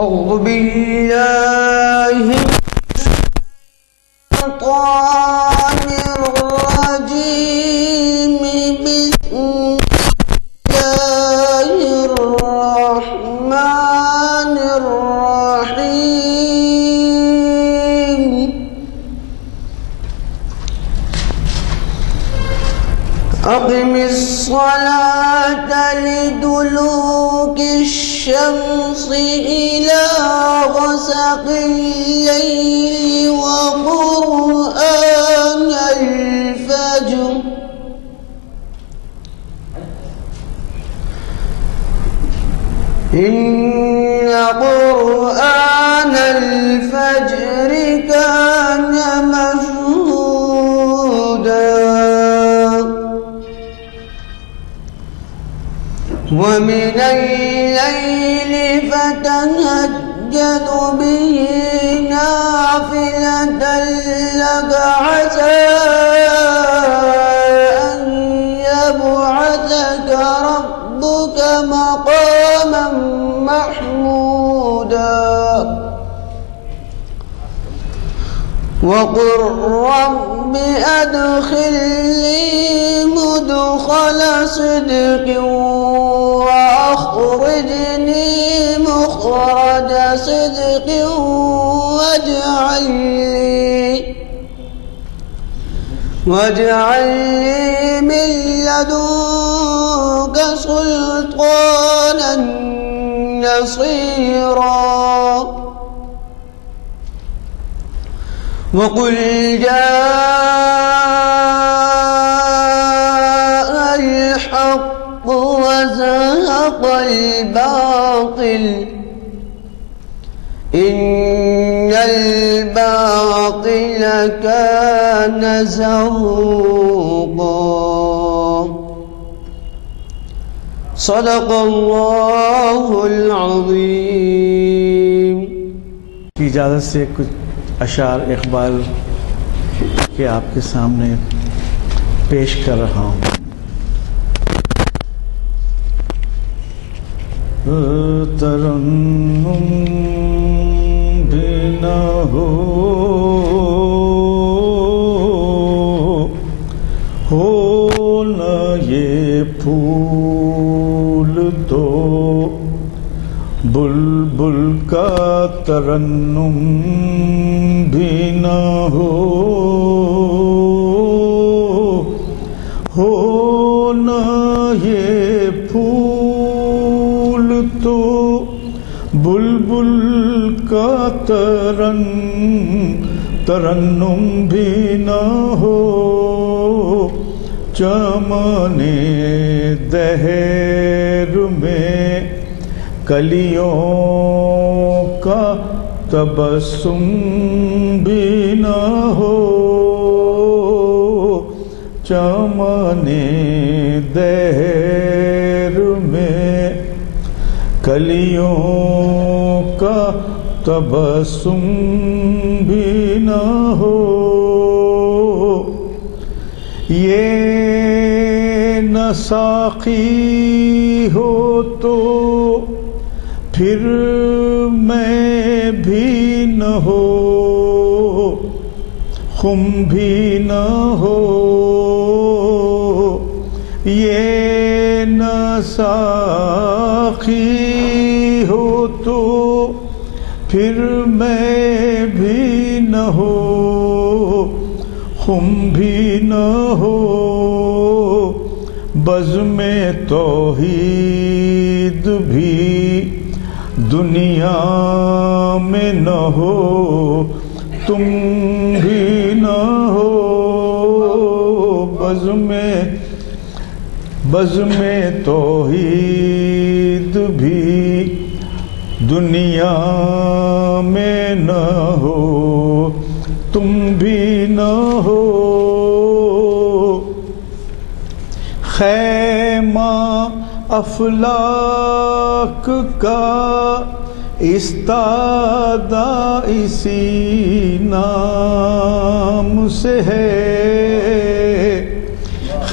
أعوذ بالله من الشيطان الرجيم. بسم الله الرحمن الرحيم. أقم الصلاة لدلوك الشمس إلى غسق الليل وقرآن الفجر إن قرآن الفجر كان مشهودا. ومن الليل فتهجد به نافلة لك عسى أن يبعثك ربك مقاما محمودا. وقل رب أدخلني مدخل صدق وأخرجني مخرج صدق واجعل لي من لدنك سلطانا نصيرا. وقل جاء الحق وزهق الباطل إن الباطل كان زهوقا. صدق اللہ العظیم. کی اجازت سے کچھ اشعار اقبال کے آپ کے سامنے پیش کر رہا ہوں. ترنم بھی نہ ہو نہ یہ پھول تو بلبل کا ترنم بھی نہ ہو نہ یہ پھول تو بلبل کا ترنم بھی نہ ہو. چمن دہر میں کلیوں کا تبسم بھی نہ ہو. چمن دہر میں کلیوں کا تبسم بھی نہ ہو. یہ نہ ساقی ہو تو پھر میں بھی نہ ہو. خم بھی نہ ہو. یہ نہ ساقی ہو تو پھر میں بھی نہ ہو. خم بھی نہ ہو. بزم توحید بھی دنیا میں نہ ہو. تم بھی نہ ہو. بزم توحید بھی دنیا میں نہ ہو. تم بھی نہ ہو. خیمہ افلاک کا استادہ اسی نام سے ہے.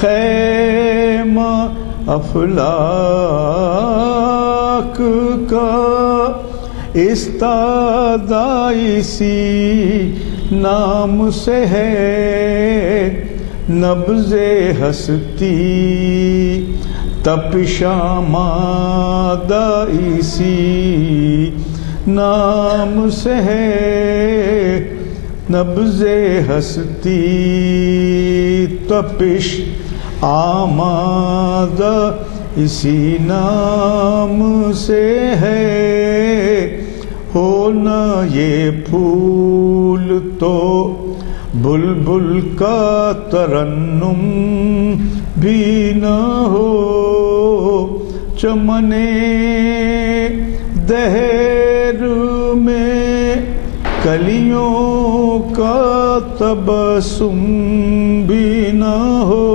خیمہ افلاک کا استادہ اسی نام سے ہے نبض ہستی، تپش آمادہ اسی نام سے ہے نبض ہستی، تپش آمادہ اسی نام سے ہے، ہونا یہ پھول تو بلبل کا ترنم بھی نہ ہو، چمن دہر میں کلیوں کا تبسم بھی نہ ہو،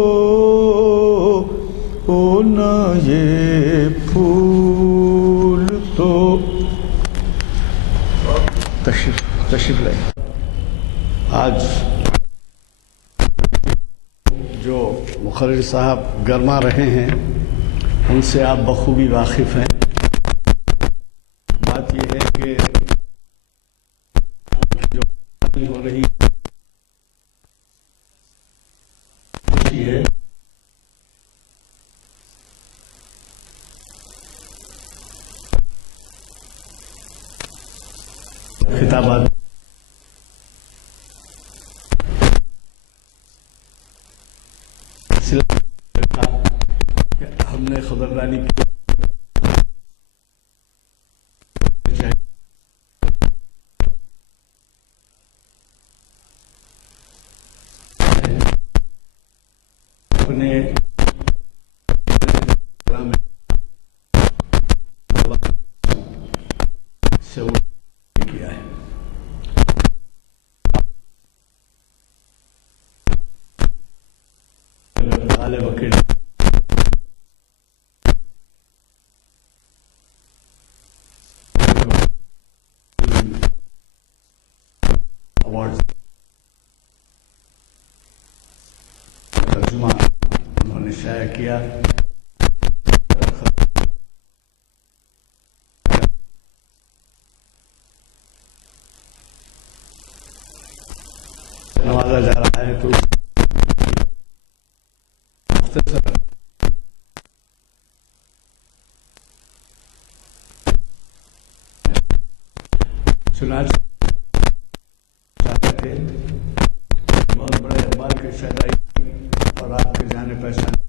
ہونا یہ پھول تو تشریف لائیں۔ آج جو مقرر صاحب گرما رہے ہیں ان سے آپ بخوبی واقف ہیں۔ بات یہ ہے کہ جو ہو رہی ہے خطابات ہم نے خضرانی کی اپنے سے کیا ہے۔ وکیل اوارڈ ترجمہ انہوں نے شائع کیا۔ نوازا جا رہا ہے تو چنانچہ چاہتے تھے بہت بڑے اقبال کے شہدائی اور آپ کے جانے پہچانے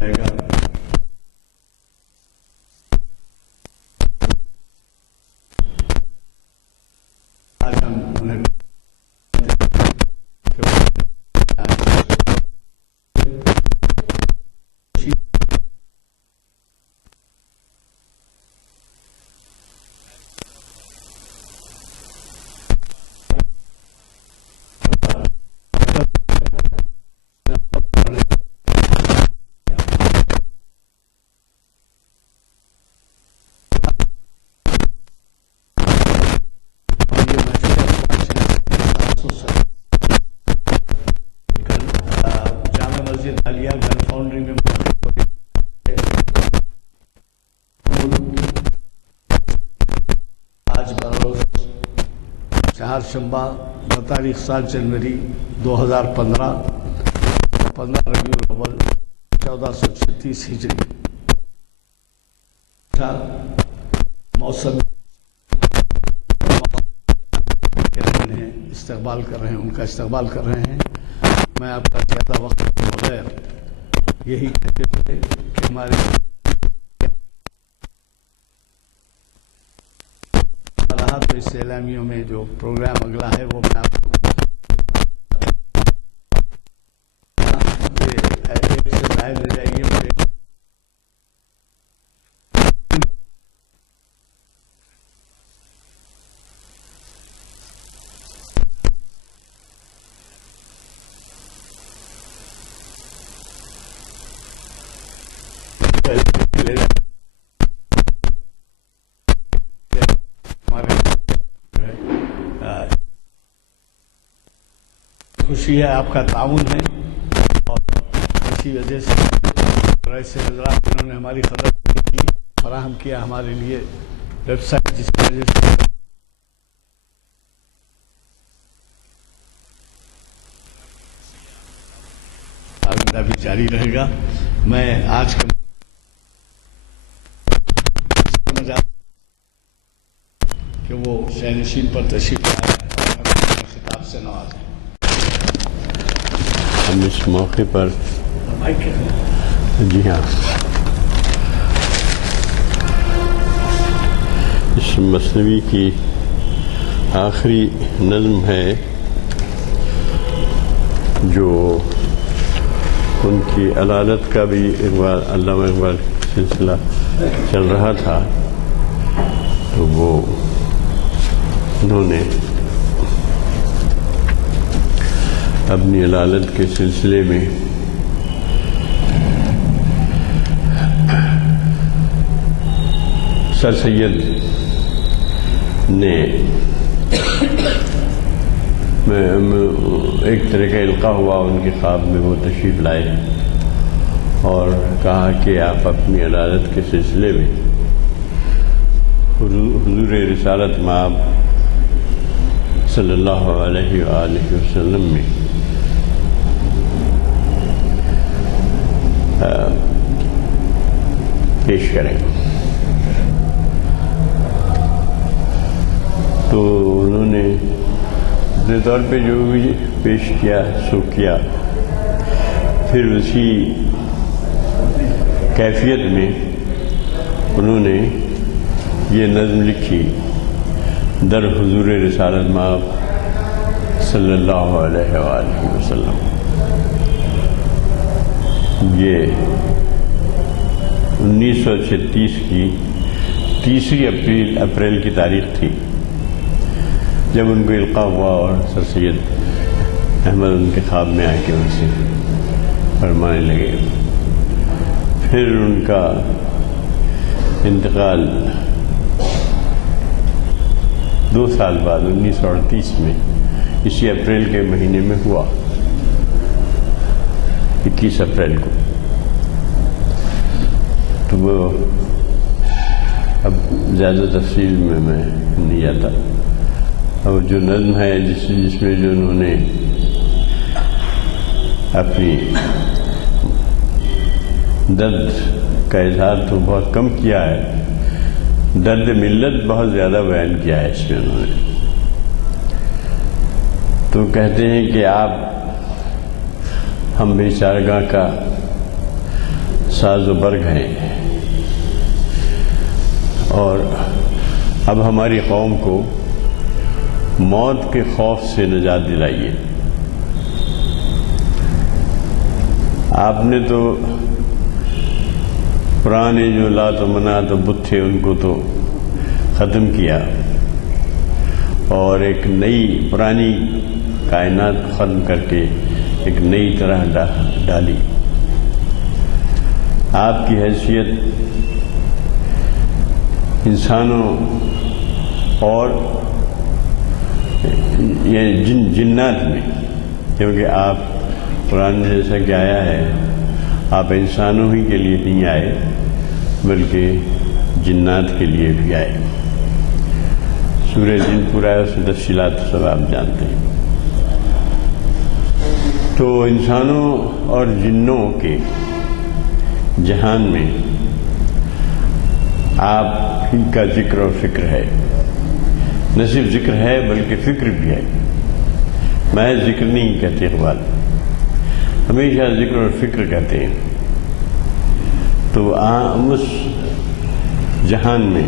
جائے گا۔ آج ہم انہیں چہارشنبہ بتاریخ 7 جنوری 2015 15 ربیع الاول 1436 ہجری موسم استقبال کر رہے ہیں، ان کا استقبال کر رہے ہیں۔ میں آپ کا زیادہ وقت کے بغیر یہی کہتے تھے کہ ہمارے رہا تو اس اعلامیوں میں جو پروگرام اگلا ہے وہ میں آپ کو ایک سے ظاہر ہو جائے گی۔ خوشی ہے، آپ کا تعاون ہے، اور اسی وجہ سے ایسے حضرات انہوں نے ہماری خدمت کی، فراہم کیا ہمارے لیے ویب سائٹ، جس کی وجہ سے آئندہ بھی جاری رہے گا۔ میں آج کے کہ وہ شہنشین پر تشریف لائے اور خطاب سے نوازیں۔ ہم اس موقع پر جی ہاں اس مثنوی کی آخری نظم ہے جو ان کی علالت کا بھی اقبال، علامہ اقبال کا سلسلہ چل رہا تھا، تو وہ انہوں نے اپنی علالت کے سلسلے میں سر سید نے ایک طرح کا القاء ہوا ان کے خواب میں، وہ تشریف لائے اور کہا کہ آپ اپنی علالت کے سلسلے میں حضور رسالت مآب صلی اللہ علیہ وآلہ وسلم میں پیش کریں۔ تو انہوں نے اپنے طور پہ جو بھی پیش کیا سو کیا، پھر اسی کیفیت میں انہوں نے یہ نظم لکھی، در حضور رسالت مآب صلی اللہ علیہ وآلہ وسلم۔ یہ 1936 کی 30 اپریل کی تاریخ تھی جب ان کو القاء ہوا اور سر سید احمد ان کے خواب میں آ کے ان سے فرمانے لگے۔ پھر ان کا انتقال 2 سال بعد 1938 میں اسی اپریل کے مہینے میں ہوا، 21 اپریل کو۔ تو وہ اب زیادہ تفصیل میں نہیں جاتا، اور جو نظم ہے جس میں جو انہوں نے اپنی درد کا اظہار تو بہت کم کیا ہے، درد ملت بہت زیادہ بیان کیا ہے اس میں انہوں نے۔ تو کہتے ہیں کہ آپ ہم بیچارگاہ کا ساز و برگ ہیں، اور اب ہماری قوم کو موت کے خوف سے نجات دلائیے۔ آپ نے تو پرانے جو لات و منات و بت تھے ان کو تو ختم کیا، اور ایک نئی پرانی کائنات ختم کر کے ایک نئی طرح ڈالی۔ آپ کی حیثیت انسانوں اور یہ جنات میں، کیونکہ آپ قرآن میں جیسا کہ آیا ہے آپ انسانوں ہی کے لیے نہیں آئے بلکہ جنات کے لیے بھی آئے۔ سورہ جن پورا ہے، اس میں تفصیلات سب آپ جانتے ہیں۔ تو انسانوں اور جنوں کے جہان میں آپ ہی کا ذکر اور فکر ہے، نہ صرف ذکر ہے بلکہ فکر بھی ہے۔ محض ذکر نہیں کہتے اقبال، ہمیشہ ذکر اور فکر کہتے ہیں۔ تو اس جہان میں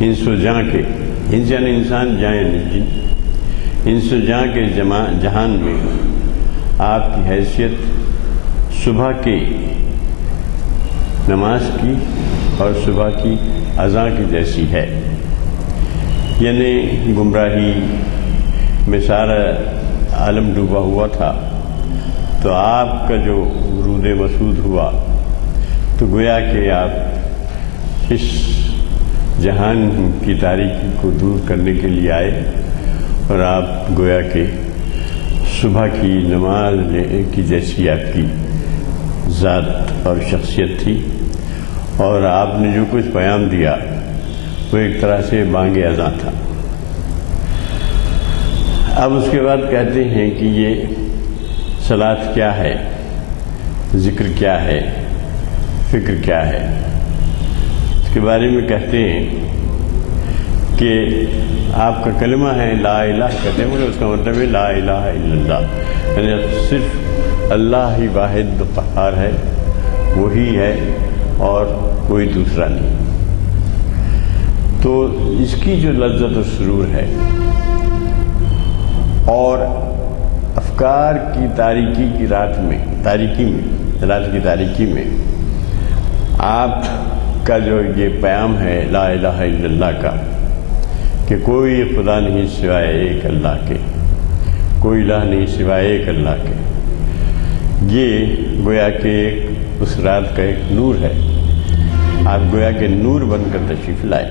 انس و جاں کے، انس یعنی انسان، جاں یعنی جن، انس و جاں کے جہان میں آپ کی حیثیت صبح کی نماز کی اور صبح کی اذان کی جیسی ہے، یعنی گمراہی میں سارا عالم ڈوبا ہوا تھا، تو آپ کا جو ورود مسعود ہوا تو گویا کہ آپ اس جہان کی تاریکی کو دور کرنے کے لیے آئے، اور آپ گویا کہ صبح کی نماز کی جیسی آپ کی ذات اور شخصیت تھی، اور آپ نے جو کچھ پیام دیا وہ ایک طرح سے بانگ اذاں تھا۔ اب اس کے بعد کہتے ہیں کہ یہ صلاۃ کیا ہے، ذکر کیا ہے، فکر کیا ہے۔ اس کے بارے میں کہتے ہیں کہ آپ کا کلمہ ہے لا الہ، کہتے ہیں اس کا مطلب ہے لا الہ الا اللہ، یعنی صرف اللہ ہی واحد قہار ہے، وہی ہے اور کوئی دوسرا نہیں۔ تو اس کی جو لذت و سرور ہے اور افکار کی تاریکی کی رات کی تاریکی میں آپ کا جو یہ پیام ہے لا الہ الا اللہ کا، کہ کوئی خدا نہیں سوائے ایک اللہ کے، کوئی الہ نہیں سوائے ایک اللہ کے، یہ گویا کہ اس رات کا ایک نور ہے۔ آپ گویا کہ نور بن کر تشریف لائے۔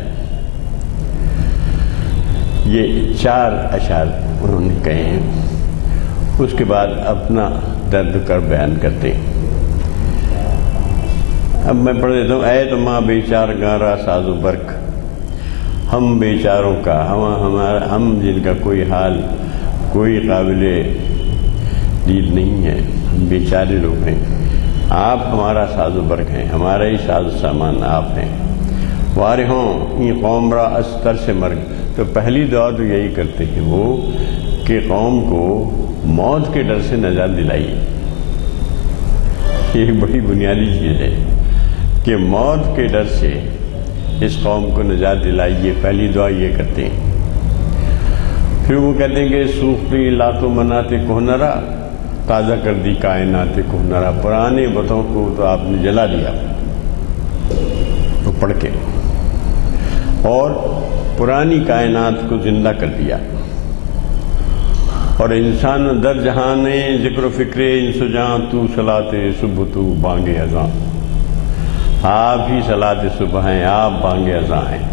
یہ 4 اشعار انہوں نے کہے ہیں۔ اس کے بعد اپنا درد کر بیان کرتے ہیں۔ اب میں پڑھ دیتا ہوں۔ اے تما بیچار گارا ساز و برق، ہم بیچاروں کا، ہم جن کا کوئی حال کوئی قابل دید نہیں ہے، ہم بیچارے لوگ ہیں، آپ ہمارا ساز و برق ہیں، ہمارا ہی ساز و سامان آپ ہیں۔ وارہوں این قوم را استر سے مرگ، تو پہلی دعا تو یہی کرتے ہیں وہ کہ قوم کو موت کے ڈر سے نجات دلائیے۔ یہ بڑی بنیادی چیز ہے کہ موت کے ڈر سے اس قوم کو نجات دلائیے، پہلی دعا یہ کرتے ہیں۔ پھر وہ کہتے ہیں کہ سوختی لاتو مناتے کوہنرا، تازہ کر دی کائنات کوہنرا، پرانے بتوں کو تو آپ نے جلا دیا تو پڑھ کے، اور پرانی کائنات کو زندہ کر دیا، اور انسان در جہان ذکر و فکر انس و جاں، تو صلاۃ صبح تو بانگ اذاں، آپ ہی صلاۃ صبح ہیں، آپ بانگ اذاں ہیں،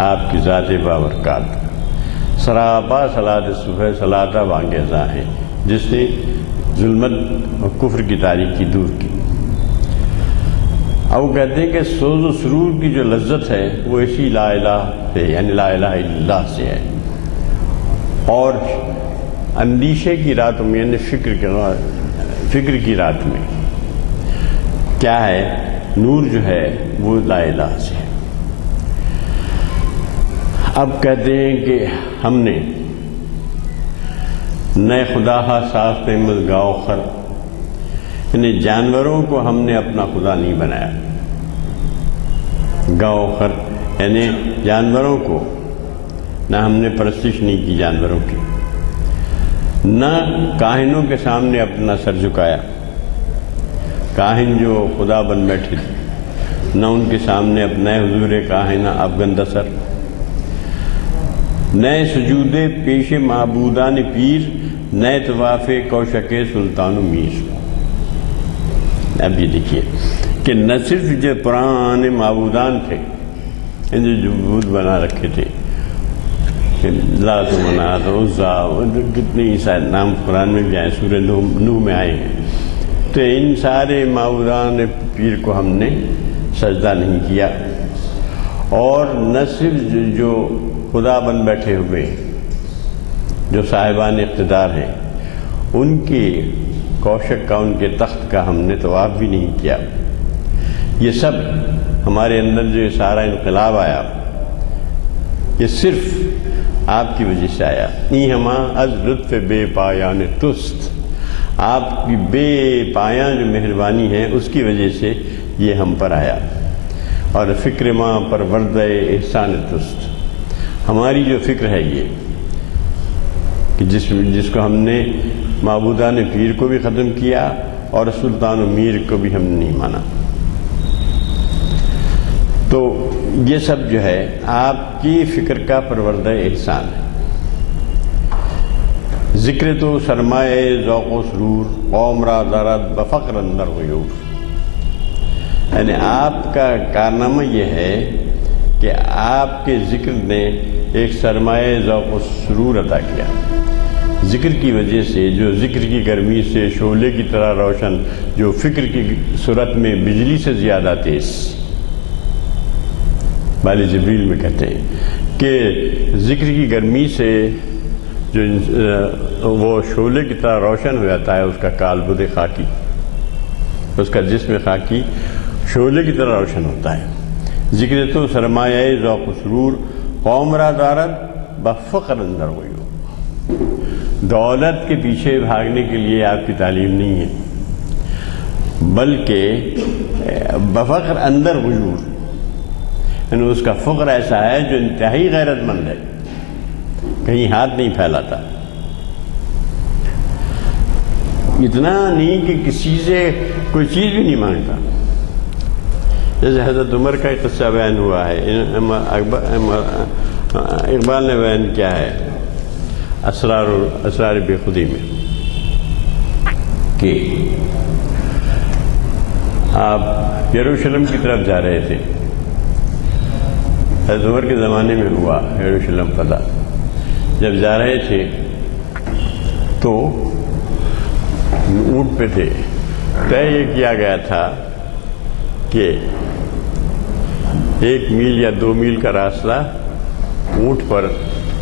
آپ کی ذات بابرکات، سراپا صلاۃ صبح صلاۃ بانگ اذاں ہیں، جس نے ظلمت اور کفر کی تاریکی دور کی۔ اب وہ کہتے ہیں کہ سوز و سرور کی جو لذت ہے وہ اسی لا الہ سے، یعنی لا الہ الا اللہ سے ہے، اور اندیشے کی راتوں میں، یعنی فکر کی رات میں کیا ہے، نور جو ہے وہ لا الہ سے ہے۔ اب کہتے ہیں کہ ہم نے نئے خدا ساخت مز گاؤ خر، یعنی جانوروں کو ہم نے اپنا خدا نہیں بنایا۔ گاؤ خر یعنی جانوروں کو نہ ہم نے پرستش نہیں کی جانوروں کی، نہ کاہنوں کے سامنے اپنا سر جھکایا، کاہن جو خدا بن بیٹھے تھے، نہ ان کے سامنے اپنا حضور کاہنہ افگندہ سر، نئے سجود پیش معبودان پیر، نئے طواف کوشک سلطان و میر۔ اب یہ دیکھیے کہ نہ صرف جو پرانے معبودان تھے جو بت بنا رکھے تھے، لات و منات عزا، کتنے سارے نام قرآن میں بھی آئے، سورہ نوح میں آئے ہیں، تو ان سارے معبودان پیر کو ہم نے سجدہ نہیں کیا، اور نہ صرف جو خدا بن بیٹھے ہوئے جو صاحبان اقتدار ہیں ان کی کوشک کا، ان کے تخت کا ہم نے طواف بھی نہیں کیا۔ یہ سب ہمارے اندر جو سارا انقلاب آیا یہ صرف آپ کی وجہ سے آیا۔ ای ہما از لطف بے پایان تست، آپ کی بے پایاں جو مہربانی ہے اس کی وجہ سے یہ ہم پر آیا۔ اور فکر ماں پر ورد احسان تست، ہماری جو فکر ہے یہ کہ جس کو ہم نے معبودان پیر کو بھی ختم کیا اور سلطان و میر کو بھی ہم نے نہیں مانا۔ تو یہ سب جو ہے آپ کی فکر کا پروردہ احسان ہے۔ ذکر تو سرمایہ ذوق و سرور، قوم را دارد بفقر اندر غیور، یعنی آپ کا کارنامہ یہ ہے کہ آپ کے ذکر نے ایک سرمایہ ذوق و سرور عطا کیا، ذکر کی وجہ سے، جو ذکر کی گرمی سے شعلے کی طرح روشن، جو فکر کی صورت میں بجلی سے زیادہ تیز، بال جبریل میں کہتے ہیں کہ ذکر کی گرمی سے جو وہ شعلے کی طرح روشن ہو جاتا ہے، اس کا کالبد خاکی، اس کا جسم خاکی شعلے کی طرح روشن ہوتا ہے۔ ذکر تو سرمایہ ذوق و سرور، قوم را دارد بفقر اندر ہوئی ہو۔ دولت کے پیچھے بھاگنے کے لیے آپ کی تعلیم نہیں ہے، بلکہ بفقر اندر غیور، یعنی اس کا فقر ایسا ہے جو انتہائی غیرت مند ہے، کہیں ہاتھ نہیں پھیلاتا، اتنا نہیں کہ کسی سے کوئی چیز بھی نہیں مانگتا۔ جیسے حضرت عمر کا ایک قصہ بیان ہوا ہے، اقبال نے بیان کیا ہے اسرار بے خودی میں، کہ آپ یروشلم کی طرف جا رہے تھے، حضرت عمر کے زمانے میں ہوا یروشلم فتح۔ جب جا رہے تھے تو اونٹ پہ تھے، طے یہ کیا گیا تھا کہ 1 میل یا 2 میل کا راستہ اونٹ پر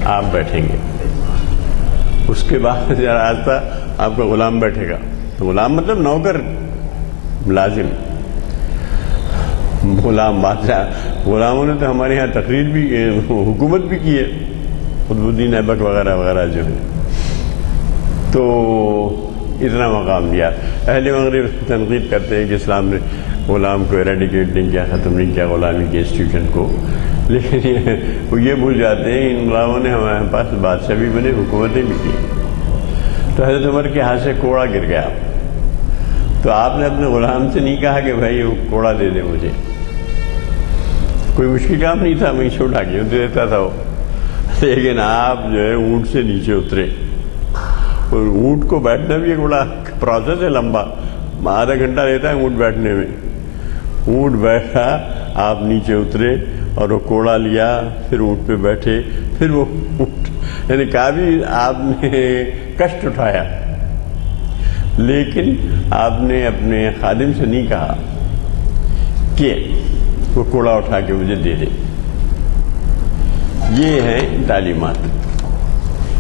آپ بیٹھیں گے، اس کے بعد جو راستہ آپ کا غلام بیٹھے گا۔ تو غلام مطلب نوکر، ملازم، غلام بادشاہ۔ غلاموں نے تو ہمارے یہاں تقریر بھی، حکومت بھی کی ہے، قطب الدین ایبک وغیرہ وغیرہ جو ہے، تو اتنا مقام دیا۔ اہل مغرب تنقید کرتے ہیں کہ اسلام نے غلام کو ایریڈیکیٹ نہیں کیا، ختم نہیں کیا غلامی کے انسٹیٹیوشن کو، لیکن وہ یہ بھول جاتے ہیں ان غلاموں نے ہمارے پاس بادشاہ بھی بنے، حکومتیں بھی کی۔ تو حضرت عمر کے ہاتھ سے کوڑا گر گیا، تو آپ نے اپنے غلام سے نہیں کہا کہ بھائی وہ کوڑا دے دے مجھے، کوئی مشکل کام نہیں تھا، میں اسے اٹھا کے دے دیتا تھا وہ، لیکن آپ جو ہے اونٹ سے نیچے اترے، اور اونٹ کو بیٹھنا بھی ایک بڑا پروسیس ہے لمبا، آدھا گھنٹہ لیتا ہے اونٹ بیٹھنے میں۔ اونٹ بیٹھا، آپ نیچے اترے اور وہ کوڑا لیا، پھر اونٹ پہ بیٹھے، پھر وہ اونٹ، یعنی کافی آپ نے کشٹ اٹھایا، لیکن آپ نے اپنے خادم سے نہیں کہا کہ وہ کوڑا اٹھا کے مجھے دے دے۔ یہ ہیں تعلیمات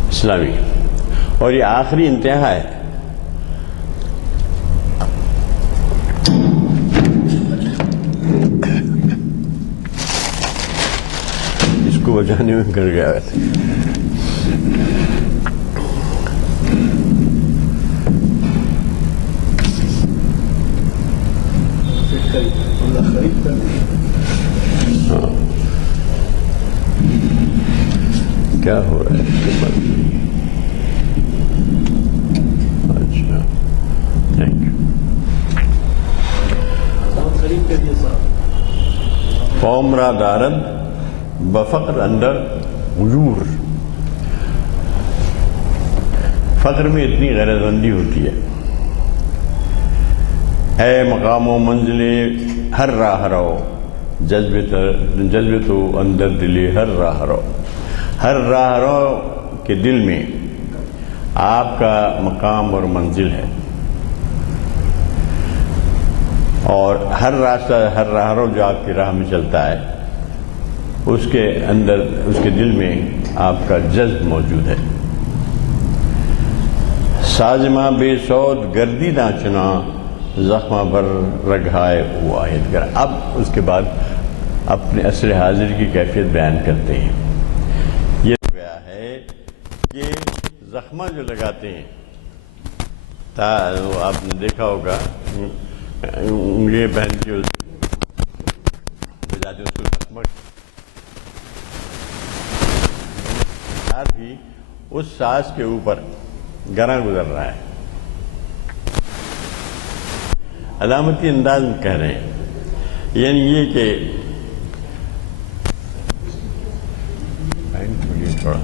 اسلامی، اور یہ آخری انتہا ہے۔ اس کو بچانے میں کر گیا ویسے۔ ہاں کیا ہو رہا ہے؟ اچھا تھینک یو۔ قوم را دارد بفقر اندر غیور، فقر میں اتنی غیرت مندی ہوتی ہے۔ اے مقام و منزل ہر راہ رو، جذبے تو اندر دلے ہر راہ رو۔ ہر راہ رو کے دل میں آپ کا مقام اور منزل ہے، اور ہر راستہ، ہر راہ رو جو آپ کی راہ میں چلتا ہے، اس کے اندر، اس کے دل میں آپ کا جذب موجود ہے۔ سازماں بے سود گردیداں چنا، زخمہ بر رگھائے وہ آیت گر۔ اب اس کے بعد اپنے عصر حاضر کی کیفیت بیان کرتے ہیں۔ یہ گیا ہے کہ زخمہ جو لگاتے ہیں، آپ نے دیکھا ہوگا انگلیاں پہن کے بجاتے اس کو زخمہ، بھی اس سانس کے اوپر گراں گزر رہا ہے، علامتی انداز میں کہہ رہے ہیں، یعنی یہ کہ تھوڑا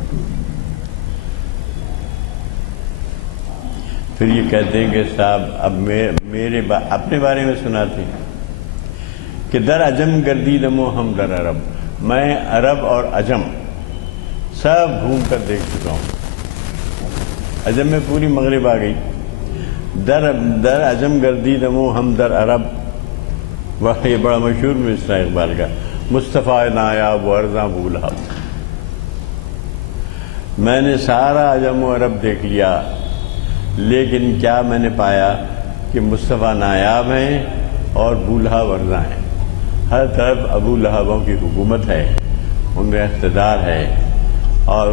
پھر یہ کہتے ہیں کہ صاحب اب میرے اپنے بارے میں سناتے ہیں کہ در عجم گردیدم و ہم در عرب، میں عرب اور عجم سب گھوم کر دیکھ چکا ہوں، عجم میں پوری مغرب آ گئی. در عجم گردیدمو ہم در عرب. یہ بڑا مشہور مصرع اقبال کا. مصطفیٰ نایاب و ارزاں بولہب. میں نے سارا عجم و عرب دیکھ لیا، لیکن کیا میں نے پایا کہ مصطفیٰ نایاب ہیں اور بولہا ورزاں ہیں. ہر طرف ابو لہبوں کی حکومت ہے، ان کا اقتدار ہے اور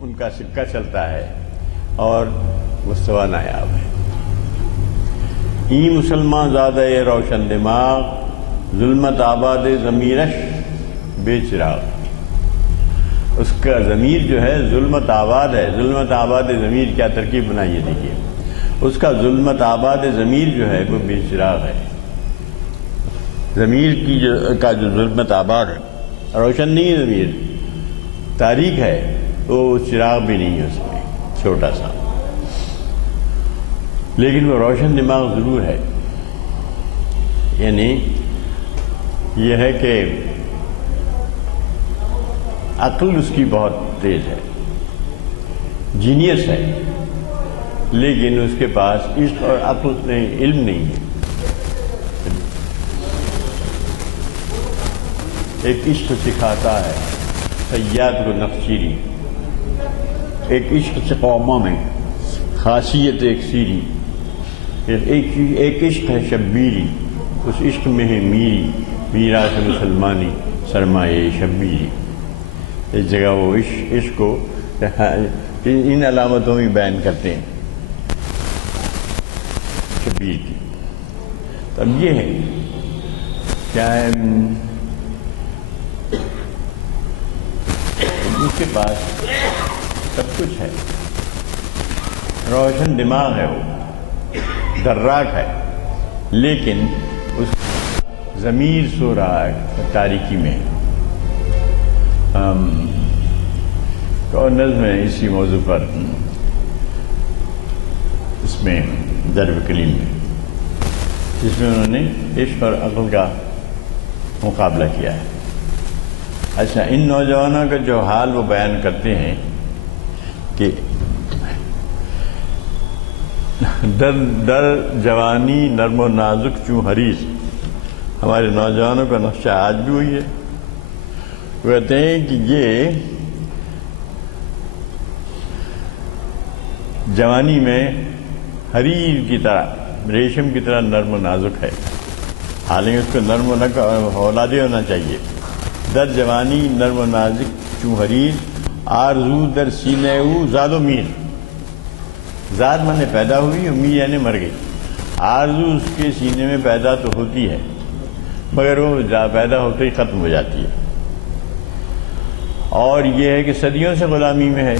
ان کا سکہ چلتا ہے، اور مصطفیٰ نایاب ہے. ای مسلمان زادہ روشن دماغ، ظلمت آباد ضمیرش بے چراغ. اس کا ضمیر جو ہے ظلمت آباد ہے. ظلمت آباد ضمیر کیا ترکیب بنائیے دیکھیے. اس کا ظلمت آباد ضمیر جو ہے وہ بے چراغ ہے. ضمیر کی جو ظلمت آباد ہے، روشن نہیں ہے ضمیر، تاریک ہے، تو چراغ بھی نہیں ہے اس میں چھوٹا سا، لیکن وہ روشن دماغ ضرور ہے. یعنی یہ ہے کہ عقل اس کی بہت تیز ہے، جینیس ہے، لیکن اس کے پاس عشق اور عقل میں علم نہیں ہے. ایک عشق سکھاتا ہے صیاد کو نقشیری، ایک عشق سے قوموں میں خاصیت ایک سیری. ایک عشق ہے شبیری، اس عشق میں ہے میری، میراث مسلمانی سرمایہ شبیری. اس جگہ وہ عشق کو ان علامتوں میں بیان کرتے ہیں شبیر کی. تو اب یہ ہے کیا ہے، اس کے پاس سب کچھ ہے، روشن دماغ ہے، وہ دراک ہے، لیکن اس ضمیر سو رہا ہے تاریکی میں. اور نظم ہے اسی موضوع پر اس میں درب کلیم میں، جس میں انہوں نے عشق اور عقل کا مقابلہ کیا ہے. اچھا، ان نوجوانوں کا جو حال وہ بیان کرتے ہیں کہ در جوانی نرم و نازک چوں حریص. ہمارے نوجوانوں کا نقشہ آج بھی وہی ہے. وہ کہتے ہیں کہ یہ جوانی میں حریر کی طرح، ریشم کی طرح نرم و نازک ہے، حالانکہ اس کو نرم و اولادی ہونا چاہیے. در جوانی نرم و نازک چوں حریر، آرزو در سینے او زاد و میر. زاد مانے پیدا ہوئی، اور میر یعنی مر گئی. آرزو اس کے سینے میں پیدا تو ہوتی ہے، مگر وہ پیدا ہوتے ہی ختم ہو جاتی ہے. اور یہ ہے کہ صدیوں سے غلامی میں ہے.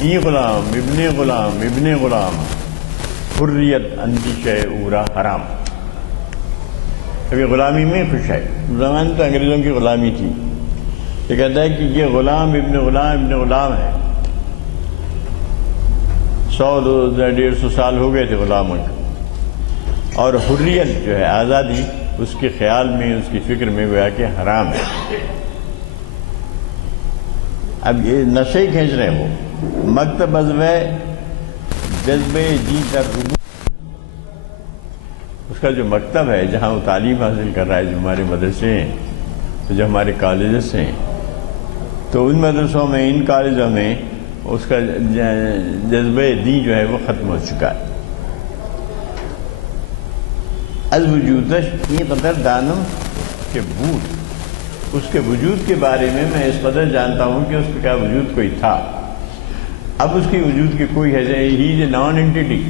ای غلام ابن غلام ابن غلام، حریت اندیشہ اورا حرام. ابھی غلامی میں خوش ہے. زمان تو انگریزوں کی غلامی تھی. یہ کہتا ہے کہ یہ غلام ابن غلام ہے. 100-150 سال ہو گئے تھے غلاموں کے. اور حریت جو ہے، آزادی، اس کے خیال میں، اس کی فکر میں گویا کہ حرام ہے. اب یہ نشے کھینچ رہے ہیں. وہ مکتب جذبے جی در ربو، اس کا جو مکتب ہے جہاں وہ تعلیم حاصل کر رہا ہے، جو ہمارے مدرسے ہیں، جو ہمارے کالجز ہیں، تو ان مدرسوں میں، ان کالجوں میں اس کا جذبہ دی جو ہے وہ ختم ہو چکا ہے. از وجودش این قدر دانم کہ بود، اس کے وجود کے بارے میں اس قدر جانتا ہوں کہ اس کا وجود کوئی تھا. اب اس کی وجود کی کوئی حیثیت، ہی از اے نان اینٹیٹی.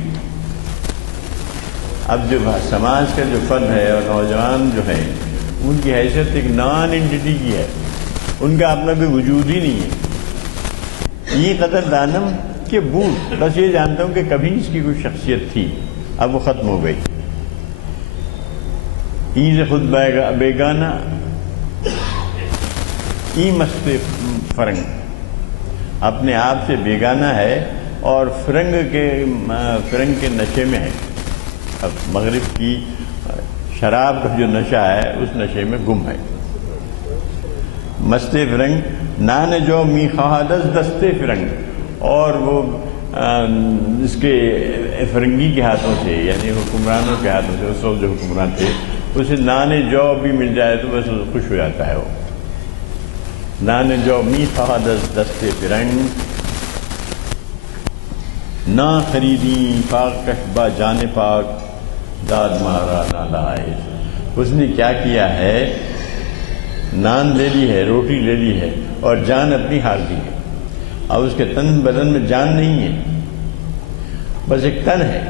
اب جو سماج کا جو فرد ہے اور نوجوان جو ہے، ان کی حیثیت ایک نان اینٹیٹی کی ہے. ان کا اپنا کوئی وجود ہی نہیں ہے. یہ قدر دانم کہ بود، بس یہ جانتا ہوں کہ کبھی اس کی کوئی شخصیت تھی، اب وہ ختم ہو گئی. ای سے خود بیگانہ، ای مست فرنگ، اپنے آپ سے بیگانہ ہے اور فرنگ کے نشے میں ہے. اب مغرب کی شراب کا جو نشہ ہے، اس نشے میں گم ہے. مست فرنگ نان جو می خواہدز دستے فرنگ، اور وہ اس کے فرنگی کے ہاتھوں سے، یعنی حکمرانوں کے ہاتھوں سے، اس وقت جو حکمران تھے، اسے نان جو بھی مل جائے تو بس خوش ہو جاتا ہے وہ. نان جو می خواہدز دستے فرنگ، نہ خریدی پاک کشبہ جان پاک، داد مارا نہ لائے. اس نے کیا کیا ہے، نان لے لی ہے، روٹی لے لی ہے، اور جان اپنی ہار دی ہے. اب اس کے تن بدن میں جان نہیں ہے، بس ایک تن ہے،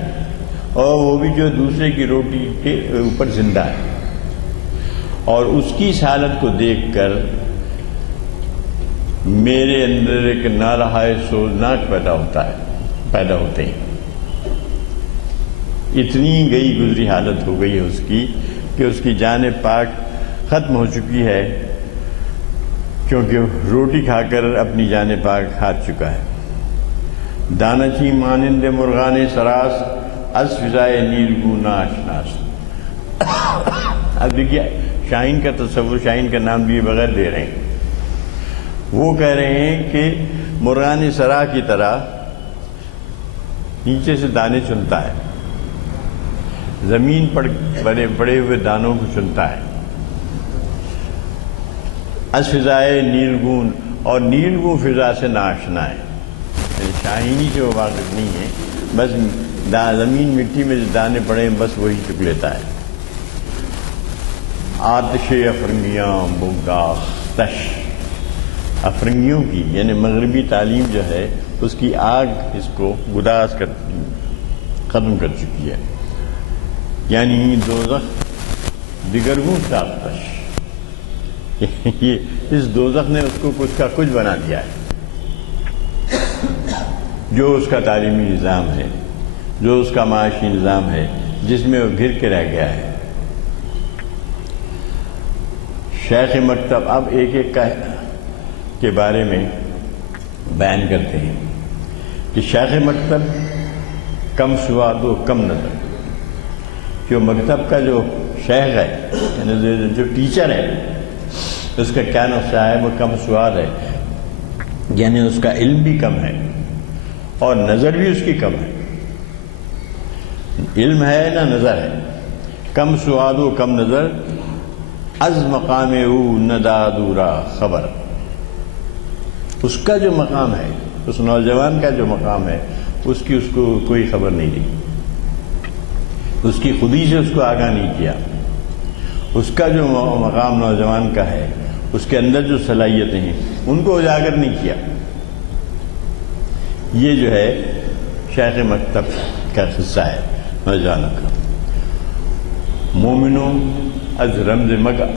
اور وہ بھی جو دوسرے کی روٹی کے اوپر زندہ ہے. اور اس کی اس حالت کو دیکھ کر میرے اندر ایک نارہائے سوزناک پیدا ہوتے ہیں. اتنی گئی گزری حالت ہو گئی ہے اس کی کہ اس کی جان پاک ختم ہو چکی ہے، کیونکہ روٹی کھا کر اپنی جان پاک کھا چکا ہے. دانچی مانند مرغان سراس، از فضائے نیلگوں ناشناس. اب دیکھیے شاہین کا تصور، شاہین کا نام دیے بغیر دے رہے ہیں. وہ کہہ رہے ہیں کہ مرغان سرا کی طرح نیچے سے دانے چنتا ہے، زمین پر پڑے ہوئے دانوں کو چنتا ہے. از فضائے نیلگون، اور نیلگون فضا سے ناشنا ہے، یعنی شاہینی سے وہ واقف نہیں ہے، بس زمین مٹی میں جو دانے پڑے ہیں بس وہی چک لیتا ہے. آتش افرنگیاں بگاختش، افرنگیوں کی یعنی مغربی تعلیم جو ہے اس کی آگ اس کو گداز کر ختم کر چکی ہے. یعنی دوزخ دیگرگوں ساختش، یہ اس دوزخ نے اس کو کچھ کا کچھ بنا دیا ہے. جو اس کا تعلیمی نظام ہے، جو اس کا معاشی نظام ہے، جس میں وہ گھر کے رہ گیا ہے. شیخ مکتب اب ایک ایک کے بارے میں بیان کرتے ہیں کہ شیخ مکتب کم سواد و کم نظر. جو مکتب کا جو شیخ ہے، یعنی جو ٹیچر ہے، اس کا کیا نقصہ ہے، وہ کم سواد ہے، یعنی اس کا علم بھی کم ہے اور نظر بھی اس کی کم ہے. علم ہے نہ نظر ہے. کم سواد و کم نظر، از مقام او ندادورا خبر. اس کا جو مقام ہے، اس نوجوان کا جو مقام ہے، اس کو کوئی خبر نہیں دی. اس کی خودی سے اس کو آگاہ نہیں کیا. اس کا جو مقام نوجوان کا ہے، اس کے اندر جو صلاحیتیں ہیں، ان کو اجاگر نہیں کیا. یہ جو ہے شیخ مکتب کا قصہ ہے نوجوانوں کا. مومنوں از رمز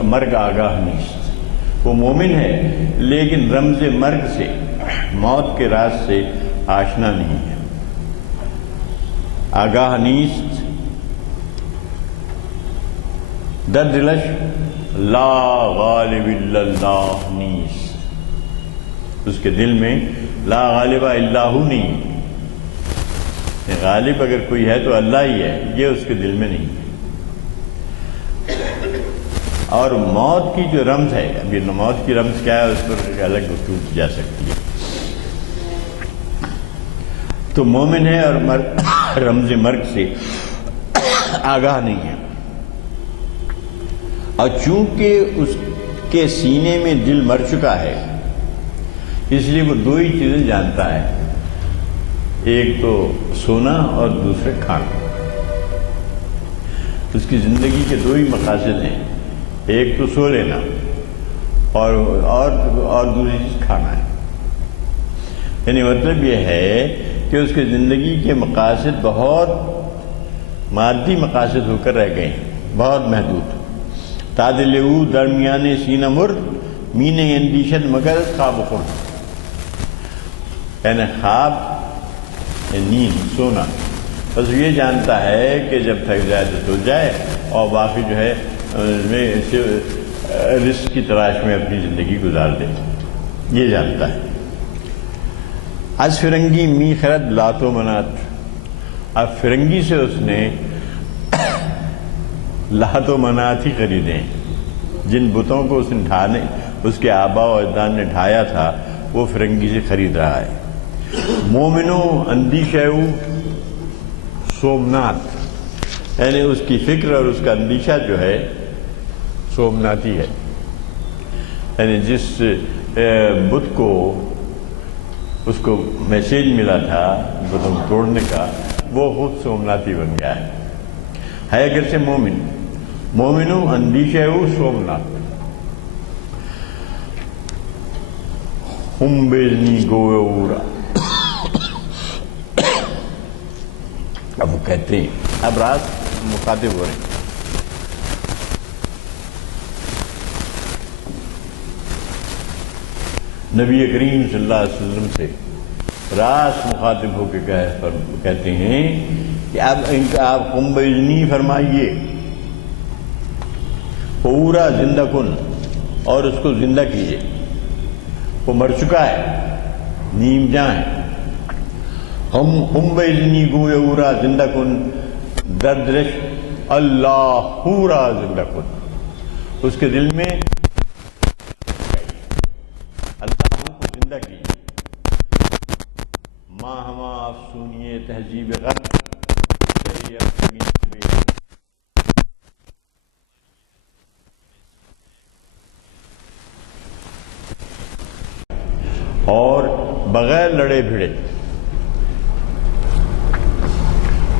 مرگ آگاہ نیست. وہ مومن ہے لیکن رمز مرگ سے، موت کے راز سے آشنا نہیں ہے. آگاہ نیست در دلش لا غالب الا اللہ نیست. اس کے دل میں لا غالب الا اللہ نہیں ہے. غالب اگر کوئی ہے تو اللہ ہی ہے، یہ اس کے دل میں نہیں ہے. اور موت کی جو رمز ہے، ابھی موت کی رمز کیا ہے اس پر ایک الگ گفتگو کی جا سکتی ہے. تو مومن ہے اور رمز مرگ سے آگاہ نہیں ہے. اور چونکہ اس کے سینے میں دل مر چکا ہے، اس لیے وہ دو ہی چیزیں جانتا ہے، ایک تو سونا اور دوسرے کھانا. اس کی زندگی کے دو ہی مقاصد ہیں، ایک تو سو لینا اور دوسری چیز کھانا ہے. یعنی مطلب یہ ہے کہ اس کے زندگی کے مقاصد بہت مادی مقاصد ہو کر رہ گئے ہیں، بہت محدود. تعدل او درمیان سینہ مرد، مین اندیشت مگر خواب خورد. یعنی خواب، نیند، سونا، بس یہ جانتا ہے کہ جب تھک جائے تو سو جائے، اور باقی جو ہے رزق کی تلاش میں اپنی زندگی گزار دے، یہ جانتا ہے. از فرنگی می خرد لات و منات. اب فرنگی سے اس نے لات و منات ہی خریدے ہیں، جن بتوں کو اس نے اس کے آبا و اجداد نے ڈھایا تھا وہ فرنگی سے خرید رہا ہے. مومنو اندیشہ سومناتھ، یعنی اس کی فکر اور اس کا اندیشہ جو ہے سومناتی ہے. یعنی جس بت کو اس کو میسیج ملا تھا بتوں توڑنے کا، وہ خود سومناتی بن گیا ہے اگر سے مومن. مومنو اندیشہ سومناتھ. ہم بیزنی گوورا. اب وہ کہتے ہیں، اب راز مخاطب ہو رہے ہیں. نبی کریم صلی اللہ علیہ وسلم سے راست مخاطب ہو کے کہتے ہیں کہ اب آپ قم باذنی فرمائیے، پورا زندہ کن، اور اس کو زندہ کیجیے. وہ مر چکا ہے، نیم جاں ہے. قم باذنی گویا اورا زندہ کن دردرش اللہ پورا زندہ کن. اس کے دل میں افسونی تہذیب غرب اور بغیر لڑے بھیڑے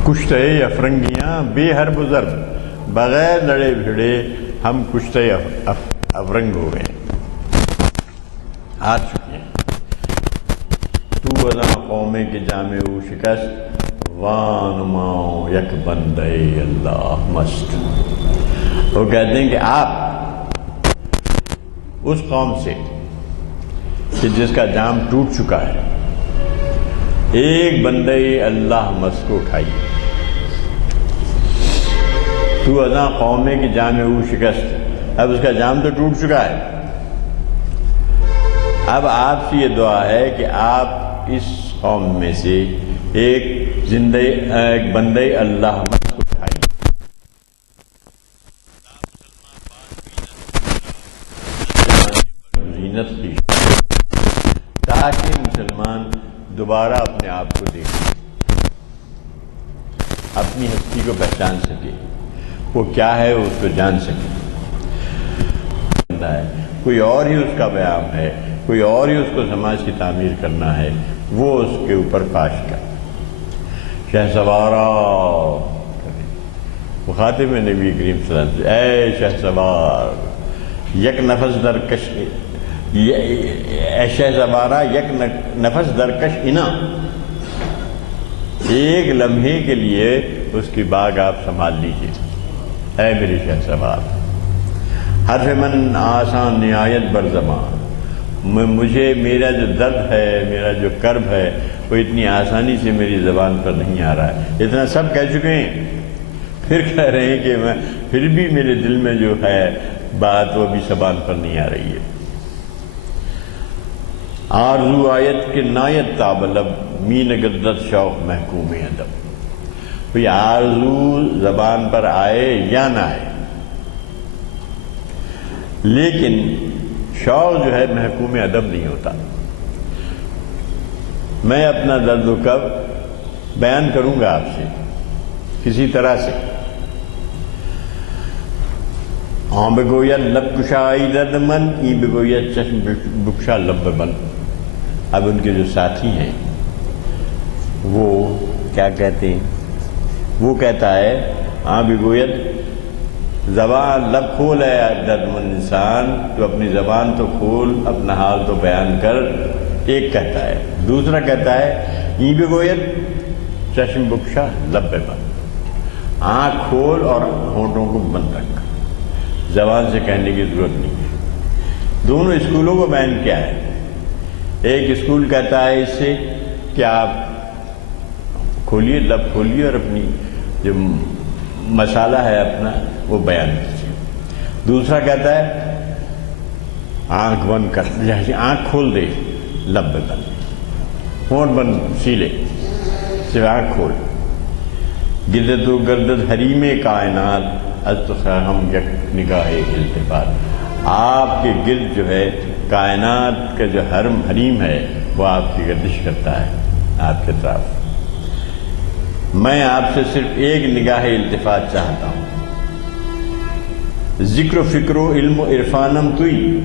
کشتے افرنگیاں بے حرب و ضرب، بغیر لڑے بھیڑے ہم کشتے افرنگ ہو گئے، ہار چکے ہیں. تو ازاں قومے کے جامع او شکست وانماؤ یک بندے اللہ مست. وہ کہتے ہیں کہ آپ اس قوم سے کہ جس کا جام ٹوٹ چکا ہے، ایک بندے اللہ مست کو اٹھائیے. تو ازاں قومے کی جامع او شکست، اب اس کا جام تو ٹوٹ چکا ہے. اب آپ سے یہ دعا ہے کہ آپ اس قوم میں سے ایک بندے اللہ مست کو اٹھائیے. زینت کی، تاکہ مسلمان دوبارہ اپنے آپ کو دیکھیں، اپنی ہستی کو پہچان سکے، وہ کیا ہے اس کو جان سکے. کوئی اور ہی اس کا بیان ہے، کوئی اور ہی اس کو سماج کی تعمیر کرنا ہے، وہ اس کے اوپر فاش کا. شہ سوارا مخاطب میں نبی کریم صلی اللہ علیہ وسلم، اے شہ سوار یک نفس درکش، اے شہ سوارا یک نفس درکش انا، ایک لمحے کے لیے اس کی باغ آپ سنبھال لیجیے. اے میری شہ سوار، حرف من آسان نہایت بر زبان، مجھے میرا جو درد ہے، میرا جو کرب ہے، وہ اتنی آسانی سے میری زبان پر نہیں آ رہا ہے. اتنا سب کہہ چکے ہیں، پھر کہہ رہے ہیں کہ میں پھر بھی میرے دل میں جو ہے بات وہ بھی زبان پر نہیں آ رہی ہے. آرزو آیت کے نایت تابلب مین گدت شوق محکوم ادب. کوئی آرزو زبان پر آئے یا نہ آئے، لیکن شوق جو ہے محکوم ادب نہیں ہوتا. میں اپنا درد و کب بیان کروں گا آپ سے کسی طرح سے. ہاں بگویا لب کشائی درد من، ای بگویا چشم بکشا لب بند. اب ان کے جو ساتھی ہیں وہ کیا کہتے ہیں؟ وہ کہتا ہے ہاں بگویا زبان لب کھول ہے درد مند انسان، تو اپنی زبان تو کھول، اپنا حال تو بیان کر. ایک کہتا ہے. دوسرا کہتا ہے ای بگویت چشم بکشا لب بند، آنکھ کھول اور ہونٹوں کو بند رکھ، زبان سے کہنے کی ضرورت نہیں ہے. دونوں اسکولوں کو بیان کیا ہے. ایک اسکول کہتا ہے اس سے کہ آپ کھولیے، لب کھولیے اور اپنی جو مسالہ ہے اپنا وہ بیان کیجیے. دوسرا کہتا ہے آنکھ بند کر، جیسے آنکھ کھول دے لب بند، ہونٹ بند سیلے، صرف آنکھ کھول. گردت و گردت حریم کائنات از تو ہم یک نگاہ التفات. آپ کے گرد جو ہے کائنات کا جو حریم ہے وہ آپ کی گردش کرتا ہے آپ کے طرف۔ میں آپ سے صرف ایک نگاہ التفات چاہتا ہوں، ذکر و فکر و علم و عرفانم توئی،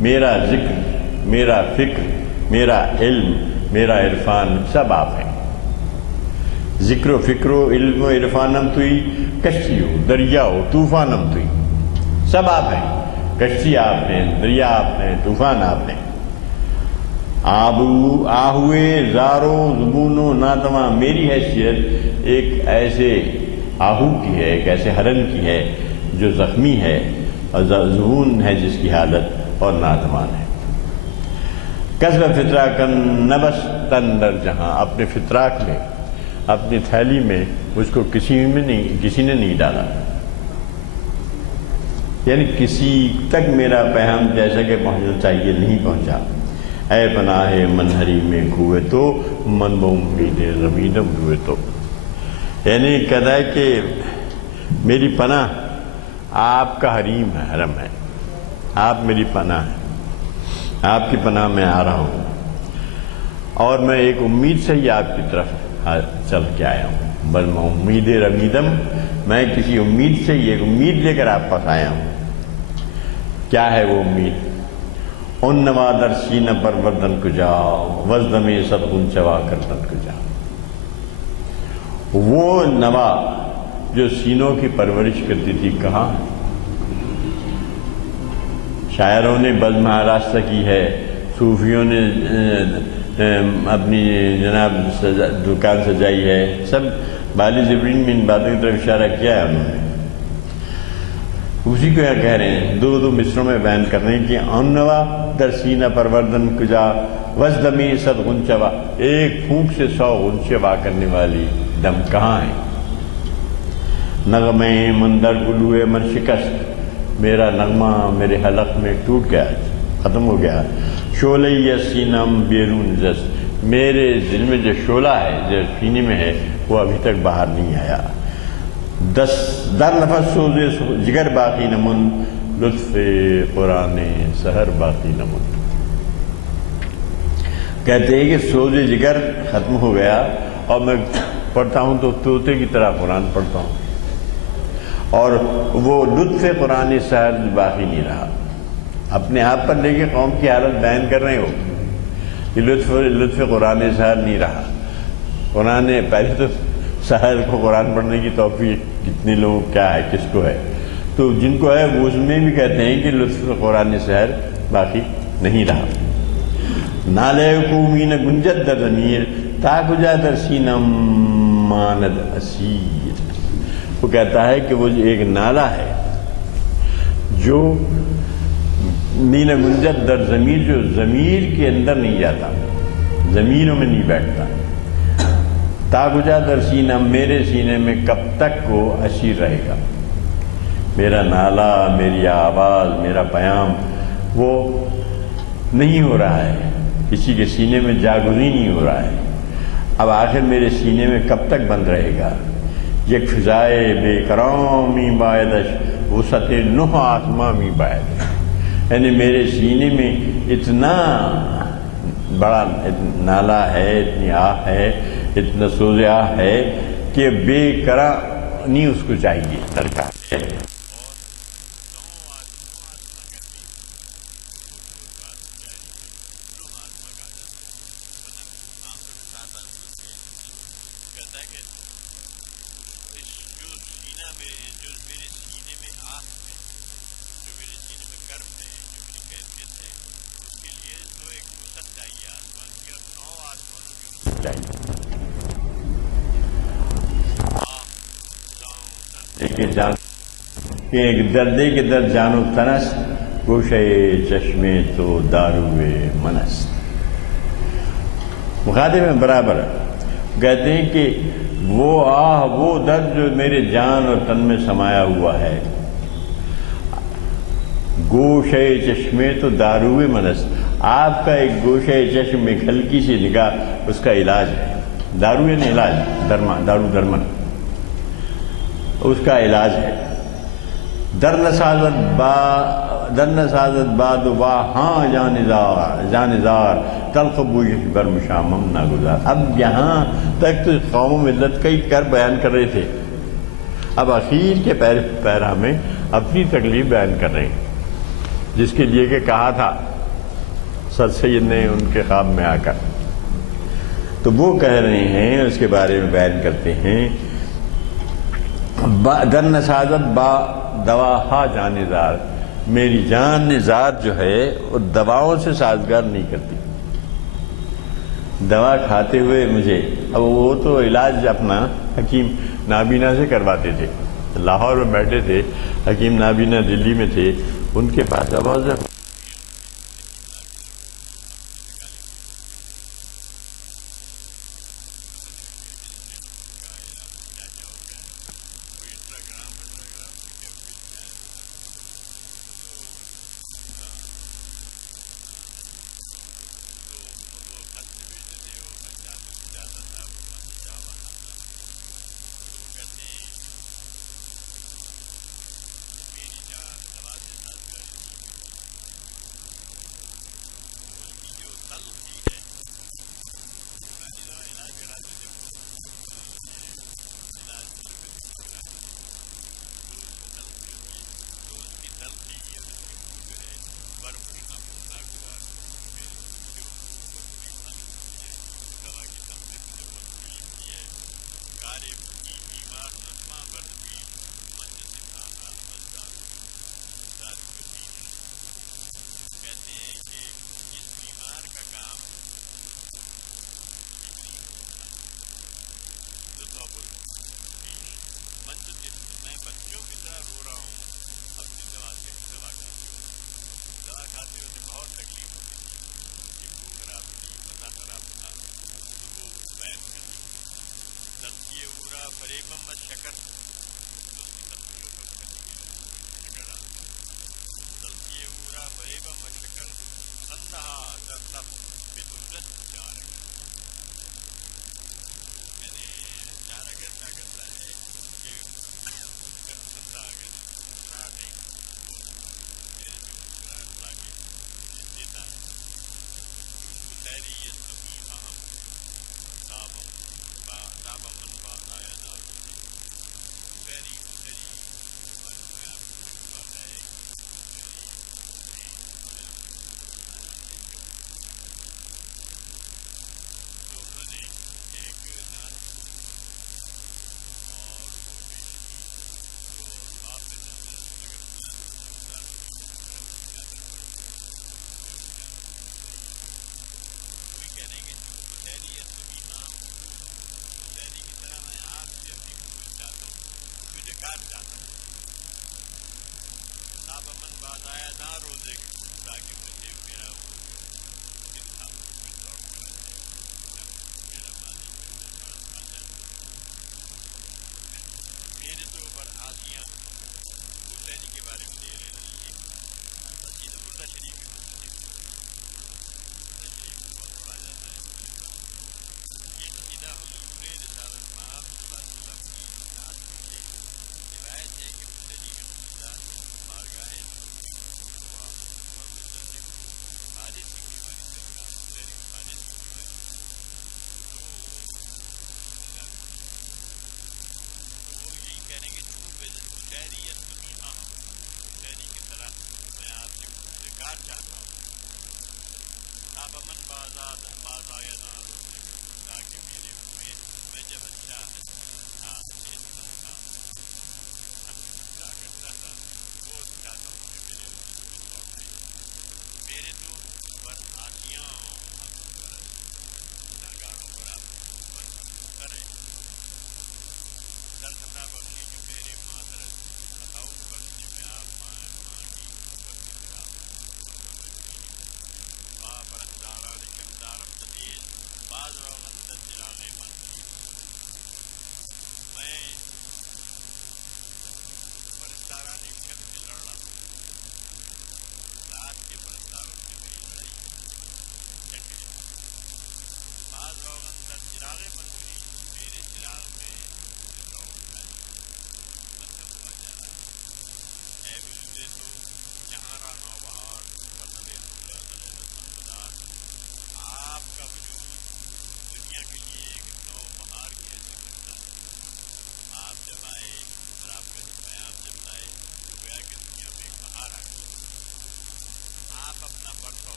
میرا ذکر، میرا فکر، میرا علم، میرا عرفان سب آپ ہیں۔ ذکر و فکر و علم و عرفانم توئی، کشتی ہو، دریا ہو، طوفانم توئی، سب آپ ہیں۔ کشتی آپ ہیں، دریا آپ ہیں، طوفان آپ ہیں۔ آہوئے زارو زبون و ناتواں، میری حیثیت ایک ایسے آہو کی ہے، ایک ایسے ہرن کی ہے جو زخمی ہے اور زبون ہے جس کی حالت اور ناتوان ہے۔ کسب فطرہ کن نبس تن در جہاں، اپنے فطراک میں، اپنی تھیلی میں اس کو کسی نے نہیں ڈالا، یعنی کسی تک میرا پیغام جیسا کہ پہنچنا چاہیے نہیں پہنچا۔ اے پناہ منہری میں کھوئے تو من بامید زمیدم روئے تو، یعنی کہتا ہے کہ میری پناہ آپ کا حریم ہے، حرم ہے، آپ میری پناہ ہے، آپ کی پناہ میں آ رہا ہوں، اور میں ایک امید سے ہی آپ کی طرف چل کے آیا ہوں۔ بل میں امید رمیدم، میں کسی امید سے ہی ایک امید لے کر آپ پاس آیا ہوں۔ کیا ہے وہ امید؟ ان نوا در سینہ پروردن کجا، وزدم صد غنچوا کردن کجا، وہ نوا جو سینوں کی پرورش کرتی تھی کہاں ہے؟ شاعروں نے بزم آراستہ کی ہے، صوفیوں نے اپنی جناب دکان سجائی ہے، سب بالی زبرین میں ان باتوں کی طرف اشارہ کیا ہے انہوں نے، اسی کو یہ کہہ رہے ہیں، دو مصروں میں بیان کر رہے ہیں کہ ان نوا در سینہ پروردن کجا وزدمی صد غنچوا، ایک پھونک سے 100 غنچے وا کرنے والی دم کہاں ہے؟ نغمے مندر گلوئے من شکست، میرا نغمہ میرے حلق میں ٹوٹ گیا، ختم ہو گیا۔ شعلہ سینم بیرون جست، میرے دل میں جو شعلہ ہے، جو سینے میں ہے، وہ ابھی تک باہر نہیں آیا۔ در نفس سوز جگر باقی نمن، لطف قرآن سحر باقی نمن، کہتے ہیں کہ سوز جگر ختم ہو گیا اور میں پڑھتا ہوں تو طوطے کی طرح قرآن پڑھتا ہوں، اور وہ لطف قرآن سحر باقی نہیں رہا۔ اپنے آپ پر لے کے قوم کی حالت بیان کر رہے ہو کہ لطف قرآن سحر نہیں رہا۔ قرآن پہلے تو سحر کو قرآن پڑھنے کی توفیق کتنے لوگوں کیا ہے، کس کو ہے، تو جن کو ہے وہ اس میں بھی کہتے ہیں کہ لطف قرآن سحر باقی نہیں رہا۔ نالے قومین گنجت در ضمیر، تا کجا در سینم ماند اسیر، وہ کہتا ہے کہ وہ ایک نالہ ہے جو مین گنجت در ضمیر، جو ضمیر کے اندر نہیں جاتا، ضمیروں میں نہیں بیٹھتا۔ تا کجا در سینم، میرے سینے میں کب تک وہ اسیر رہے گا؟ میرا نالہ، میری آواز، میرا پیام وہ نہیں ہو رہا ہے، کسی کے سینے میں جاگزی نہیں ہو رہا ہے، اب آخر میرے سینے میں کب تک بند رہے گا؟ یک فضائے بے کرامی بائدش، وسعت نہ آسمامی بائدش، یعنی میرے سینے میں اتنا بڑا نالہ ہے، اتنی آہ ہے، اتنا سوز آہ ہے کہ بے کرانی اس کو چاہیے، درکار ہے۔ کہ ایک دردے کے در جانو تنس، گوشے چشمے تو داروے منس، مخاطب میں برابر کہتے ہیں کہ وہ آہ، وہ درد جو میرے جان اور تن میں سمایا ہوا ہے، گوشے چشمے تو داروے منس، آپ کا ایک گوشے چشم میں ہلکی سی نگاہ اس کا علاج ہے، دارو یعنی علاج، دارو درمن اس کا علاج ہے۔ در نسازت دن سازت باد واہ ہاں جانزار تلخ بوئی بر مشامم ناگزار. اب یہاں تک تو قوم و ملت کئی کر بیان کر رہے تھے، اب اخیر کے پیرا میں اپنی تکلیف بیان کر رہے ہیں، جس کے لیے کہ کہا تھا سر سید نے ان کے خواب میں آ کر. تو وہ کہہ رہے ہیں، اس کے بارے میں بیان کرتے ہیں، در نسازت با دواہا جانزار، میری جان نزار جو ہے وہ دواؤں سے سازگار نہیں کرتی. دوا کھاتے ہوئے مجھے، اب وہ تو علاج اپنا حکیم نابینا سے کرواتے تھے، لاہور میں بیٹھے تھے، حکیم نابینا دلی میں تھے، ان کے پاس آواز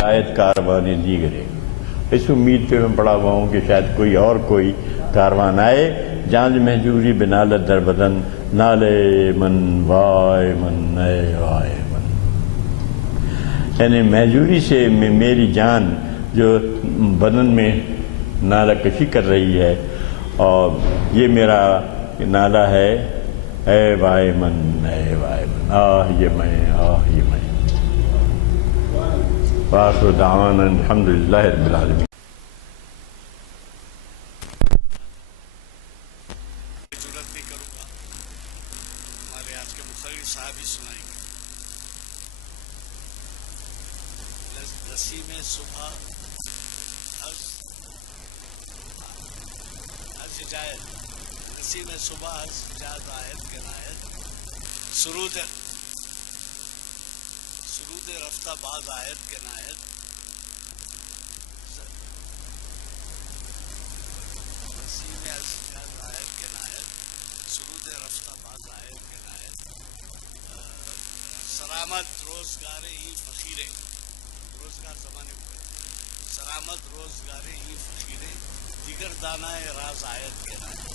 شاید کاروان دیگرے، اس امید پہ میں پڑا ہوا ہوں کہ شاید کوئی کاروان آئے، جانج محجوری بنالت در بدن، نالے من وائے من اے وائے من، یعنی محجوری سے میری جان جو بدن میں نالہ کشی کر رہی ہے، اور یہ میرا نالہ ہے، اے وائے من اے وائے من، آہ یہ میں آہ یہ میں۔ وآخر دعوانا الحمدللہ رب العالمین۔ ضرورت نہیں کروں گا، ہمارے آج کے مقرر صاحب ہی سنائیں گے۔ نسیم صبح از ہجایت، نسیم صبح از ہجایت آیت کنایت، سرود رفتہ باز آیت کنایت، نسیم از ہجایت آیت کنایت، سرود رفتہ باز آیت کنایت، سرآمد روزگار ہی فقیرے، روزگار زمانے ہوئے، سرآمد روزگار ہی فقیرے، دیگر دانائے راز آیت کنایت۔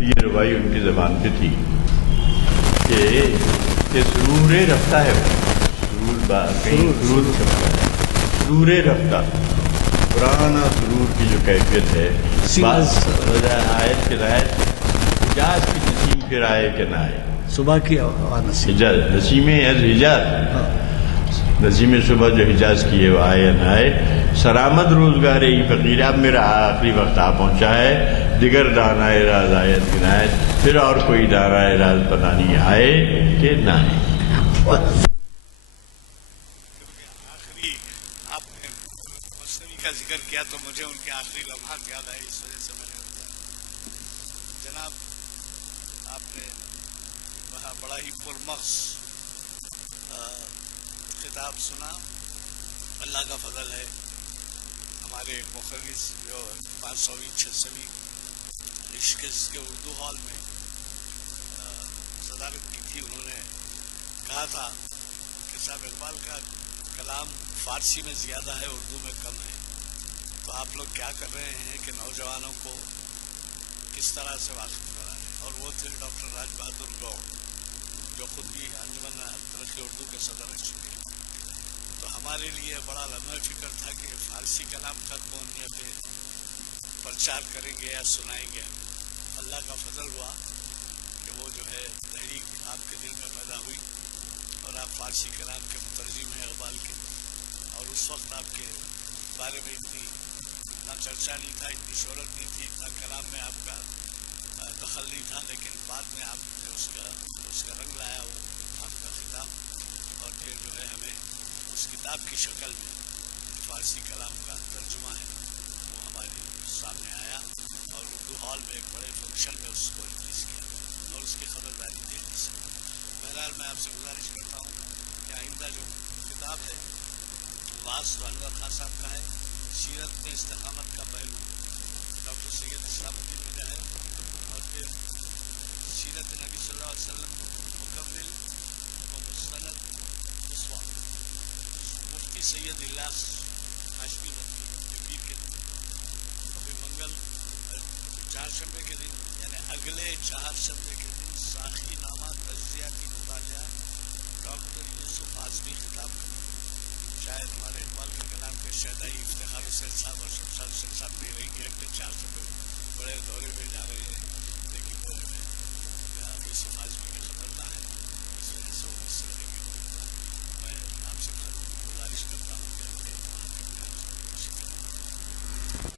یہ روائی ان کی زبان پہ تھی کہ سرور رفتہ ہے، سرور رفتہ، پرانا سرور کی جو کیفیت ہے، بعض آیت کے رائے حجاز کی نسیم پھر آئے کہ نہ آئے، صبح کی حجاز نسیم از حجاز، نسیم صبح جو حجاز کی ہے وہ آئے نہ آئے، سرآمد روزگار ہی فقیر، اب میرا آخری وقت آ پہنچا ہے، دیگر دانائے راز آیت گنایت، پھر اور کوئی دانائے راز پتہ نہیں آئے کہ نہ آئے۔ آخری آپ نے مصنوی کا ذکر کیا تو مجھے ان کے آخری لمحات یاد آئے، اس وجہ سے میں نے جناب آپ نے بڑا ہی پرمغز خطاب سنا، اللہ کا فضل ہے، ہمارے مخرج جو 500ویں 600ویں عشقز کے اردو ہال میں صدارت کی تھی، انہوں نے کہا تھا کہ صاحب اقبال کا کلام فارسی میں زیادہ ہے، اردو میں کم ہے، تو آپ لوگ کیا کر رہے ہیں کہ نوجوانوں کو کس طرح سے واقف کرائیں، اور وہ تھے ڈاکٹر راج بہادر گوڑ جو خود بھی انجمن ترقی اردو کے صدر رہ چکے ہیں۔ تو ہمارے لیے بڑا لمحہ فکر تھا کہ فارسی کلام ختم ہونے پہ پرچار کریں گے یا سنائیں گے۔ اللہ کا فضل ہوا کہ وہ جو ہے تحریک آپ کے دل میں پیدا ہوئی، اور آپ فارسی کلام کے مترجم ہیں اقبال کے، اور اس وقت آپ کے بارے میں اتنا چرچا نہیں تھا، اتنی شہرت نہیں تھی، اتنا کلام میں آپ کا دخل نہیں تھا، لیکن بعد میں آپ نے اس کا رنگ لایا وہ آپ کا خطاب، اور پھر جو ہے ہمیں اس کتاب کی شکل میں فارسی کلام کا ترجمہ ہے وہ ہمارے سامنے آیا، اور اردو ہال میں ایک بڑے فنکشن میں اس کو ریلیز کیا، اور اس کی خبرداری دینے سے بہرحال میں آپ سے گزارش کرتا ہوں کہ آئندہ جو کتاب ہے واس تو انور خان صاحب کا ہے، سیرت میں استقامت کا پہلو ڈاکٹر سید اسلام الدین وجہ ہے، اور پھر سیرت نبی صلی اللہ علیہ وسلم مکمل و مستند اسوا مفتی سید الیاس ہاشمی ندوی پیر کے دن، ابھی منگل چہارشنبے کے دن یعنی اگلے چہارشنبے کے دن ساخی نامہ تجزیاتی مطالعہ ڈاکٹر یوسف اعظمی خطاب کریں، شاید ہمارے اقبال کے کلام کے شہدائی افتخار حسین صاحب اور شمشاد حسین صاحب نہیں رہیں گے، اگلے 4 بڑے دورے میں جا رہے ہیں،